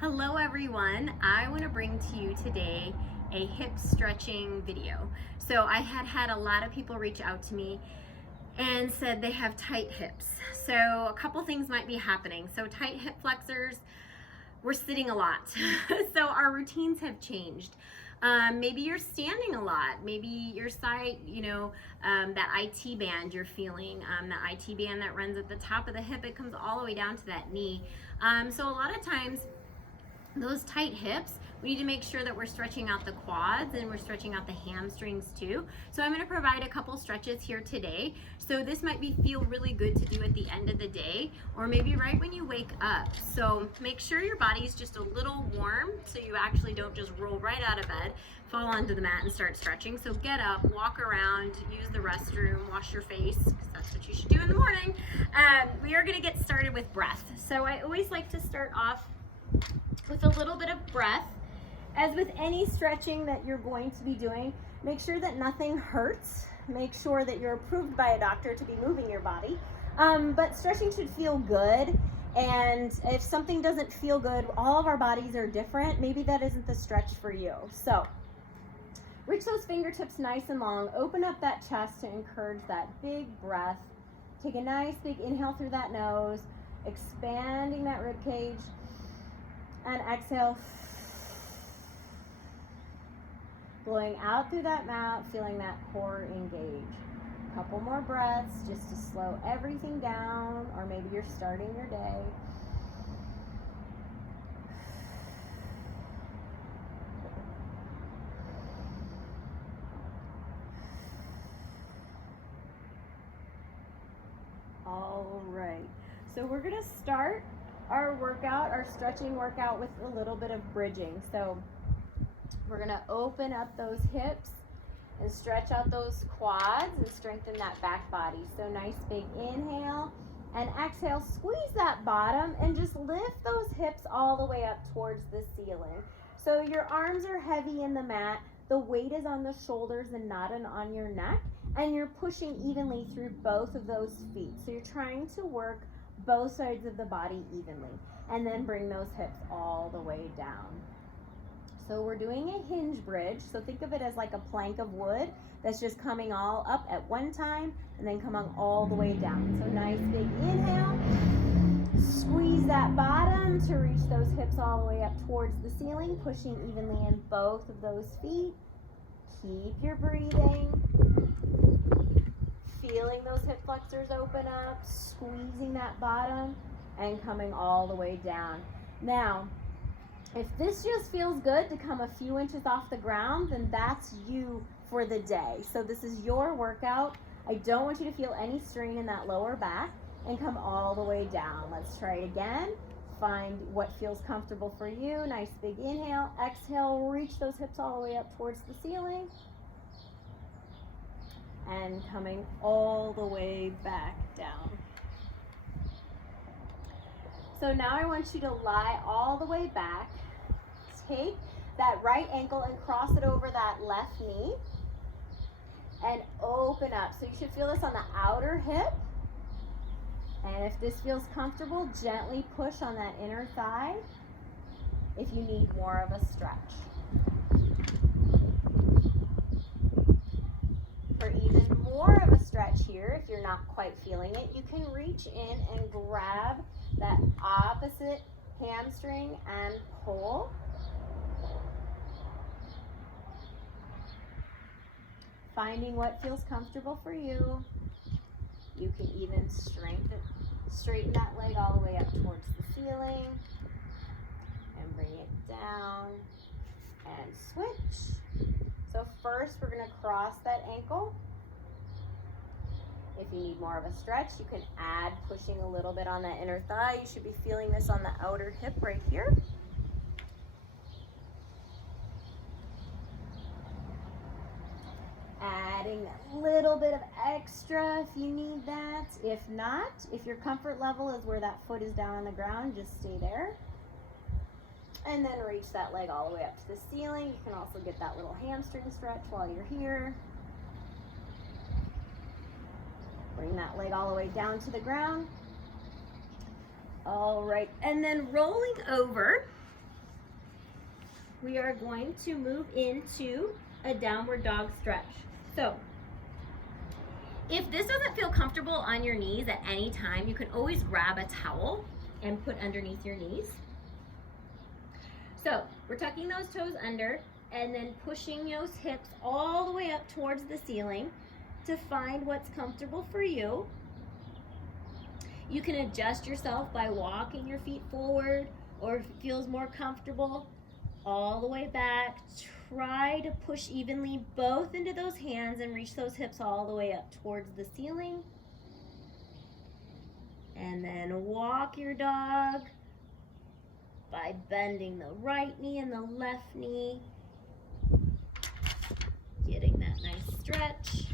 Hello everyone, I want to bring to you today a hip stretching video. So I had a lot of people reach out to me and said they have tight hips. So a couple things might be happening. So tight hip flexors, we're sitting a lot. So our routines have changed. Maybe you're standing a lot. Maybe your side, that IT band you're feeling, that IT band that runs at the top of the hip, it comes all the way down to that knee. So a lot of times those tight hips, we need to make sure that we're stretching out the quads and we're stretching out the hamstrings too. So I'm going to provide a couple stretches here today. So this might feel really good to do at the end of the day, or maybe right when you wake up. So make sure your body's just a little warm so you actually don't just roll right out of bed, fall onto the mat and start stretching. So get up, walk around, use the restroom, wash your face, because that's what you should do in the morning. We are going to get started with breath. So I always like to start off with a little bit of breath. As with any stretching that you're going to be doing, make sure that nothing hurts. Make sure that you're approved by a doctor to be moving your body. But stretching should feel good. And if something doesn't feel good, all of our bodies are different. Maybe that isn't the stretch for you. So reach those fingertips nice and long. Open up that chest to encourage that big breath. Take a nice big inhale through that nose, expanding that rib cage. And exhale, blowing out through that mouth, feeling that core engage. A couple more breaths just to slow everything down, or maybe you're starting your day. All right, so we're gonna start our workout, our stretching workout, with a little bit of bridging. So we're gonna open up those hips and stretch out those quads and strengthen that back body. So nice big inhale and exhale, squeeze that bottom and just lift those hips all the way up towards the ceiling. So your arms are heavy in the mat, the weight is on the shoulders and not on your neck, and you're pushing evenly through both of those feet. So you're trying to work both sides of the body evenly, and then bring those hips all the way down. So we're doing a hinge bridge. So think of it as like a plank of wood that's just coming all up at one time and then coming all the way down. So nice big inhale, squeeze that bottom to reach those hips all the way up towards the ceiling, pushing evenly in both of those feet. Keep your breathing. Feeling those hip flexors open up, squeezing that bottom, and coming all the way down. Now, if this just feels good to come a few inches off the ground, then that's you for the day. So this is your workout. I don't want you to feel any strain in that lower back, and come all the way down. Let's try it again. Find what feels comfortable for you. Nice big inhale, exhale, reach those hips all the way up towards the ceiling. And coming all the way back down. So now I want you to lie all the way back. Take that right ankle and cross it over that left knee. And open up. So you should feel this on the outer hip. And if this feels comfortable, gently push on that inner thigh if you need more of a stretch. For even more of a stretch here, if you're not quite feeling it, you can reach in and grab that opposite hamstring and pull. Finding what feels comfortable for you. You can even straighten that leg all the way up towards the ceiling and bring it down and switch. So first we're going to cross that ankle. If you need more of a stretch, you can add pushing a little bit on that inner thigh. You should be feeling this on the outer hip right here. Adding a little bit of extra if you need that. If not, if your comfort level is where that foot is down on the ground, just stay there. And then reach that leg all the way up to the ceiling. You can also get that little hamstring stretch while you're here. Bring that leg all the way down to the ground. All right, and then rolling over we are going to move into a downward dog stretch. So if this doesn't feel comfortable on your knees at any time, you can always grab a towel and put underneath your knees. So we're tucking those toes under and then pushing those hips all the way up towards the ceiling to find what's comfortable for you. You can adjust yourself by walking your feet forward, or if it feels more comfortable, all the way back. Try to push evenly both into those hands and reach those hips all the way up towards the ceiling. And then walk your dog by bending the right knee and the left knee, getting that nice stretch.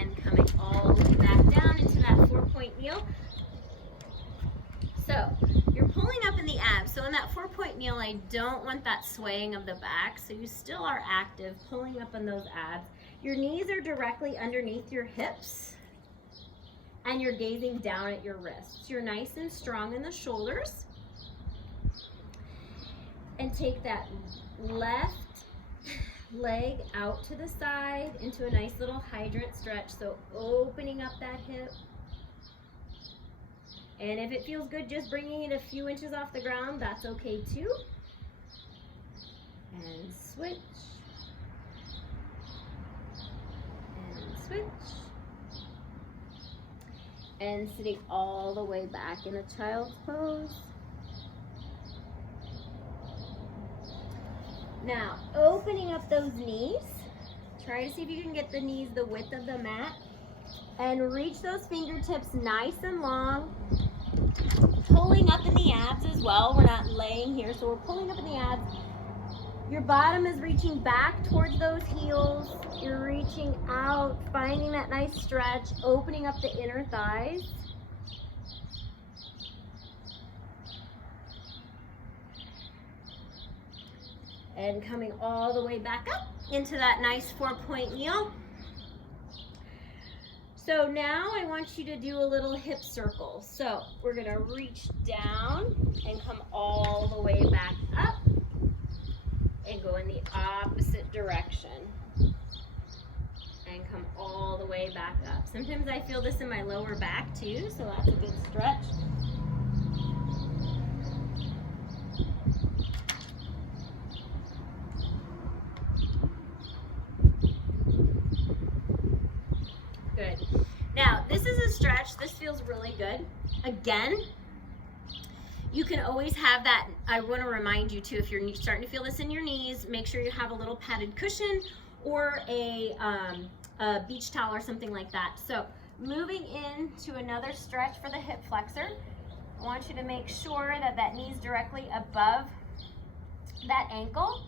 And coming all the way back down into that 4-point kneel. So you're pulling up in the abs. So in that 4-point kneel, I don't want that swaying of the back. So you still are active, pulling up in those abs. Your knees are directly underneath your hips, and you're gazing down at your wrists. You're nice and strong in the shoulders. And take that left leg out to the side into a nice little hydrant stretch. So opening up that hip. And if it feels good, just bringing it a few inches off the ground, that's okay too. And switch. And switch. And sitting all the way back in a child's pose. Now, opening up those knees. Try to see if you can get the knees the width of the mat. And reach those fingertips nice and long. Pulling up in the abs as well. We're not laying here, so we're pulling up in the abs. Your bottom is reaching back towards those heels. You're reaching out, finding that nice stretch, opening up the inner thighs. And coming all the way back up into that nice 4-point kneel. So now I want you to do a little hip circle. So we're gonna reach down and come all the way back up and go in the opposite direction. And come all the way back up. Sometimes I feel this in my lower back too, so that's a good stretch. Good. Now, this is a stretch. This feels really good. Again, you can always have that. I want to remind you too, if you're starting to feel this in your knees, make sure you have a little padded cushion or a beach towel or something like that. So moving into another stretch for the hip flexor. I want you to make sure that that knee is directly above that ankle,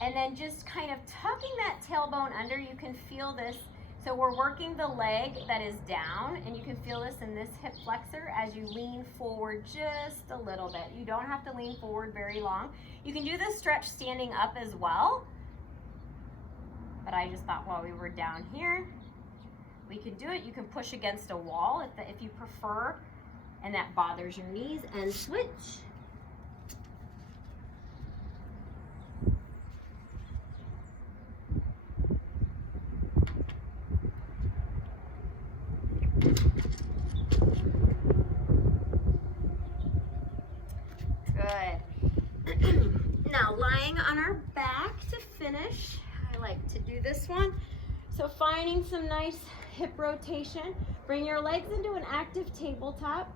and then just kind of tucking that tailbone under. You can feel this. So we're working the leg that is down, and you can feel this in this hip flexor as you lean forward just a little bit. You don't have to lean forward very long. You can do this stretch standing up as well, but I just thought while we were down here, we could do it. You can push against a wall if you prefer, and that bothers your knees, and switch. Good. Now, lying on our back to finish, I like to do this one. So finding some nice hip rotation. Bring your legs into an active tabletop,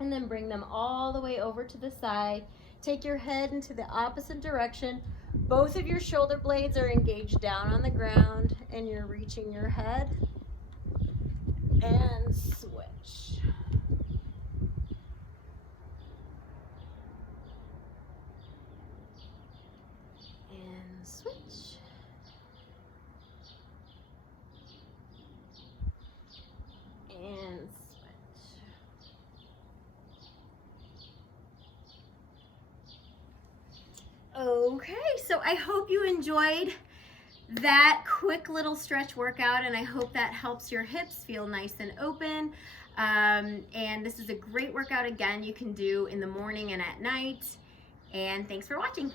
and then bring them all the way over to the side. Take your head into the opposite direction. Both of your shoulder blades are engaged down on the ground, and you're reaching your head. And switch. And switch. And switch. Okay, so I hope you enjoyed that quick little stretch workout, and I hope that helps your hips feel nice and open. And this is a great workout, again, you can do in the morning and at night. And thanks for watching.